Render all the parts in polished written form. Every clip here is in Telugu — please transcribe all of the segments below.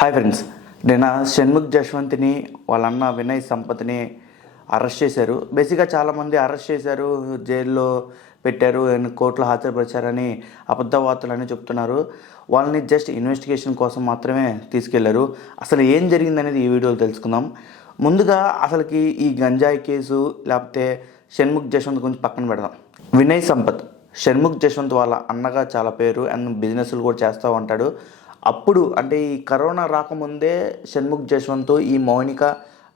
హాయ్ ఫ్రెండ్స్, నిన్న షణ్ముఖ్ జశ్వంత్ని వాళ్ళ అన్న వినయ్ సంపత్ని అరెస్ట్ చేశారు. బేసిక్గా చాలామంది అరెస్ట్ చేశారు, జైల్లో పెట్టారు, కోర్టులో హాజరుపరిచారని అబద్ధ వార్తలని చెప్తున్నారు. వాళ్ళని జస్ట్ ఇన్వెస్టిగేషన్ కోసం మాత్రమే తీసుకెళ్లారు. అసలు ఏం జరిగిందనేది ఈ వీడియోలో తెలుసుకుందాం. ముందుగా అసలుకి ఈ గంజాయి కేసు లేకపోతే షణ్ముఖ్ జశ్వంత్ గురించి పక్కన పెడదాం. వినయ్ సంపత్ షణ్ముఖ్ జశ్వంత్ వాళ్ళ అన్నగా చాలా పేరు అండ్ బిజినెస్లు కూడా చేస్తూ ఉంటాడు. అప్పుడు అంటే ఈ కరోనా రాకముందే షణ్ముఖ్ జశ్వంత్ ఈ మౌనిక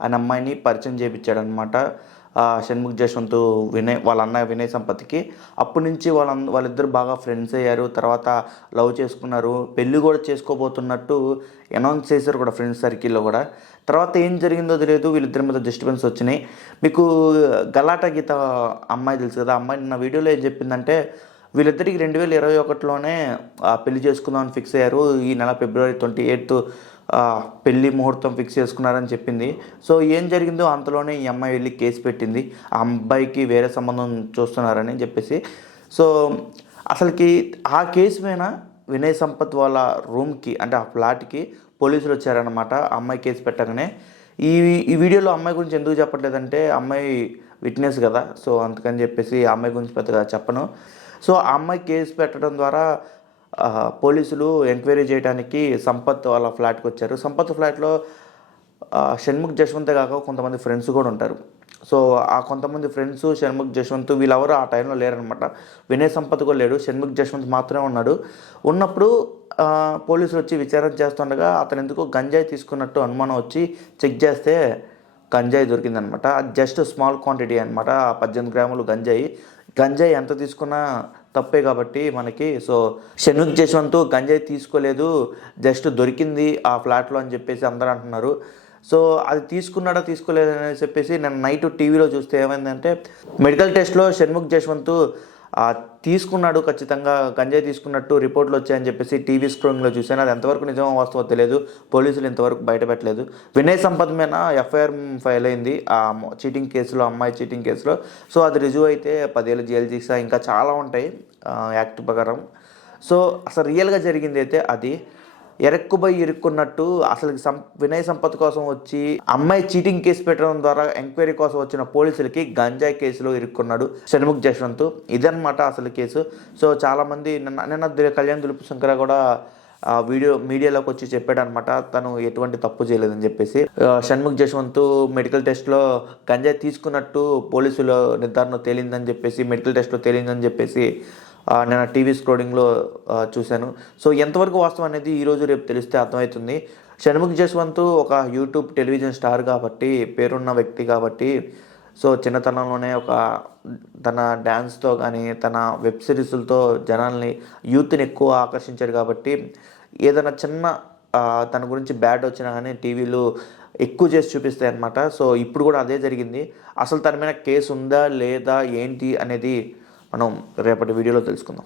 అనే అమ్మాయిని పరిచయం చేయించాడనమాట. షణ్ముఖ్ జశ్వంత్ వాళ్ళ అన్న వినయ్ సంపత్కి. అప్పటి నుంచి వాళ్ళిద్దరు బాగా ఫ్రెండ్స్ అయ్యారు. తర్వాత లవ్ చేసుకున్నారు, పెళ్ళి కూడా చేసుకోబోతున్నట్టు అనౌన్స్ చేశారు కూడా ఫ్రెండ్స్ సర్కిల్లో కూడా. తర్వాత ఏం జరిగిందో తెలియదు, వీళ్ళిద్దరి మీద డిస్టర్బెన్స్ వచ్చినాయి. మీకు గలాటా గీత అమ్మాయి తెలుసు కదా, అమ్మాయి నిన్న వీడియోలో ఏం చెప్పిందంటే వీళ్ళిద్దరికి 2021లోనే పెళ్లి చేసుకుందామని ఫిక్స్ అయ్యారు. ఈ నెల February 28 పెళ్లి ముహూర్తం ఫిక్స్ చేసుకున్నారని చెప్పింది. సో ఏం జరిగిందో అంతలోనే ఈ అమ్మాయి వెళ్ళి కేసు పెట్టింది, ఆ అబ్బాయికి వేరే సంబంధం చూస్తున్నారని చెప్పేసి. సో అసలుకి ఆ కేసు మీద వినయ్ సంపత్ వాళ్ళ రూమ్కి అంటే ఆ ఫ్లాట్కి పోలీసులు వచ్చారనమాట. ఆ అమ్మాయి కేసు పెట్టగానే ఈ వీడియోలో అమ్మాయి గురించి ఎందుకు చెప్పట్లేదంటే అమ్మాయి విట్నెస్ కదా, సో అందుకని చెప్పేసి ఆ అమ్మాయి గురించి పెద్దగా చెప్పను. సో ఆ అమ్మాయి కేసు పెట్టడం ద్వారా పోలీసులు ఎంక్వైరీ చేయడానికి సంపత్ వాళ్ళ ఫ్లాట్కి వచ్చారు. సంపత్ ఫ్లాట్లో షణ్ముఖ్ జశ్వంత్ కాక కొంతమంది ఫ్రెండ్స్ కూడా ఉంటారు. సో ఆ కొంతమంది ఫ్రెండ్స్ షణ్ముఖ్ జశ్వంత్ వీళ్ళెవరు ఆ టైంలో లేరనమాట. వినయ్ సంపత్ కూడా లేడు, షణ్ముఖ్ జశ్వంత్ మాత్రమే ఉన్నాడు. ఉన్నప్పుడు పోలీసులు వచ్చి విచారణ చేస్తుండగా అతను ఎందుకో గంజాయి తీసుకున్నట్టు అనుమానం వచ్చి చెక్ చేస్తే గంజాయి దొరికిందనమాట. అది జస్ట్ స్మాల్ క్వాంటిటీ అనమాట, 18 గ్రాములు గంజాయి ఎంత తీసుకున్నా తప్పే కాబట్టి మనకి. సో షణ్ముఖ్ జశ్వంత్ గంజాయి తీసుకోలేదు, జస్ట్ దొరికింది ఆ ఫ్లాట్లో అని చెప్పేసి అందరూ అంటున్నారు. సో అది తీసుకున్నాడా తీసుకోలేదని చెప్పేసి నేను నైట్ టీవీలో చూస్తే ఏమైందంటే మెడికల్ టెస్ట్లో షణ్ముఖ్ జశ్వంత్ తీసుకున్నాడు, ఖచ్చితంగా గంజాయి తీసుకున్నట్టు రిపోర్ట్లు వచ్చాయని చెప్పేసి టీవీ స్క్రీన్లో చూశాను. అది ఎంతవరకు నిజమో వాస్తవో తెలియదు, పోలీసులు ఇంతవరకు బయటపెట్టలేదు. వినయ్ సంపత్ మీద ఎఫ్ఐఆర్ ఫైల్ అయింది ఆ చీటింగ్ కేసులో, అమ్మాయి చీటింగ్ కేసులో. సో అది రుజువు అయితే 10 ఏళ్ళు జైలు శిక్ష ఇంకా చాలా ఉంటాయి యాక్ట్ ప్రకారం. సో అసలు రియల్గా జరిగింది అయితే అది ఎరక్కుపోయి ఇరుక్కున్నట్టు అసలు వినయ్ సంపత్ కోసం వచ్చి అమ్మాయి చీటింగ్ కేసు పెట్టడం ద్వారా ఎంక్వైరీ కోసం వచ్చిన పోలీసులకి గంజాయి కేసులో ఇరుక్కున్నాడు షణ్ముఖ్ జశ్వంత్. ఇదన్నమాట అసలు కేసు. సో చాలామంది నిన్న కళ్యాణ్ దులుపుశంకర కూడా మీడియాలోకి వచ్చి చెప్పాడు అనమాట, తను ఎటువంటి తప్పు చేయలేదని చెప్పేసి. షణ్ముఖ్ జశ్వంత్ మెడికల్ టెస్ట్లో గంజాయి తీసుకున్నట్టు పోలీసుల నిర్ధారణ తేలిందని చెప్పేసి, మెడికల్ టెస్ట్లో తేలిందని చెప్పేసి నేను టీవీ స్క్రోలింగ్లో చూశాను. సో ఎంతవరకు వాస్తవం అనేది ఈరోజు రేపు తెలిస్తే అర్థమవుతుంది. షణ్ముఖ్ జశ్వంత్ ఒక యూట్యూబ్ టెలివిజన్ స్టార్ కాబట్టి, పేరున్న వ్యక్తి కాబట్టి, సో చిన్నతనంలోనే తన డ్యాన్స్తో కానీ తన వెబ్ సిరీస్లతో జనాల్ని యూత్ని ఎక్కువ ఆకర్షించాడు కాబట్టి ఏదైనా చిన్న తన గురించి బ్యాడ్ వచ్చినా కానీ టీవీలు ఎక్కువ చేసి చూపిస్తాయి అన్నమాట. సో ఇప్పుడు కూడా అదే జరిగింది. అసలు తన మీద కేసు ఉందా లేదా ఏంటి అనేది మనం రేపటి వీడియోలో తెలుసుకుందాం.